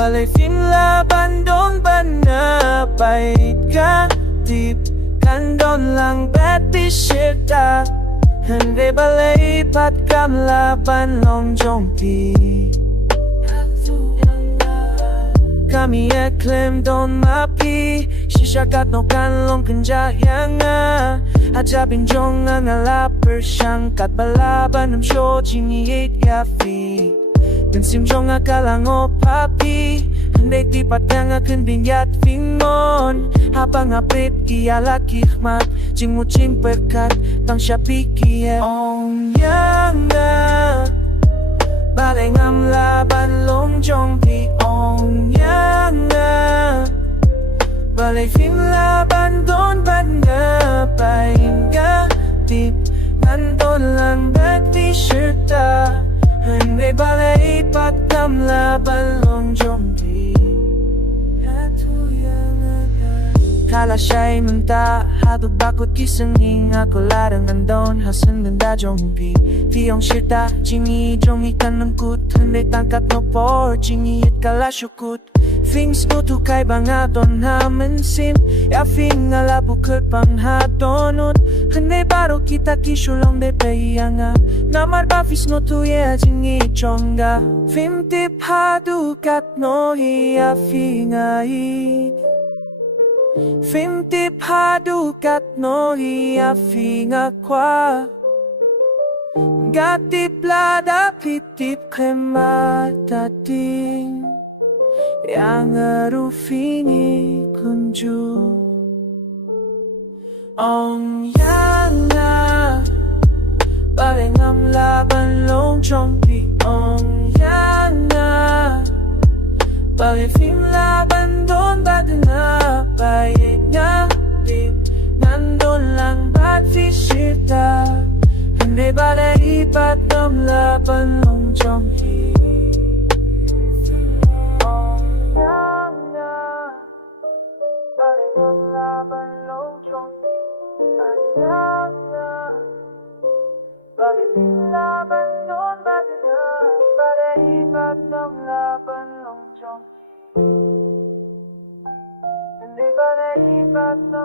Balay fin laban doon ba na pait ka tip Kandon lang beti shirta Hande balay pat kam laban long jong pi Kami eklem don mapi Shishakat no kan long kenja yanga Hajabin jong ang alaper siyang kat balaban ng show jingiyit yafi Gansim jong akalang o papi Hindi tipat yang akan binyat fingon Habang apit ialak hikmat Jing mucing perkat Tang siya pikiye Ong yang na Balay ngam laban long jong pi Ong yang na Balay fin laban don bad na Pahin ka tip Nandon lang bati shirta Hindi balay patam laban long jong pi Iathuh Ianga Kala siya'y manta Hatod bakot kisanging Ako larang andon Hasan ganda jong pi Tiyong shirta Jingi jong ikan ng kut Hindi tangkat no por Jingi it kala syukut Things no to kay bangadon naman sim Yafing alabukot pang hadonot Hindi baro kita kisulong de peyanga Namar bafis no to ye jingi chonga Fim tip hadukat no hiyafing ay Fim tip hadukat no hiyafing akwa Gatip lada pitip krematating Yang arufini kunju Ong yang na Balay ngam laban long chong pi Ong yang na Balay fin laban don bad na Bayit nga tip Nandon lang bad fi shirta Hindi balay ipat ng laban long chong pi Bakit laban doon ba na Para ibat ng laban long jong Hindi para ibat ng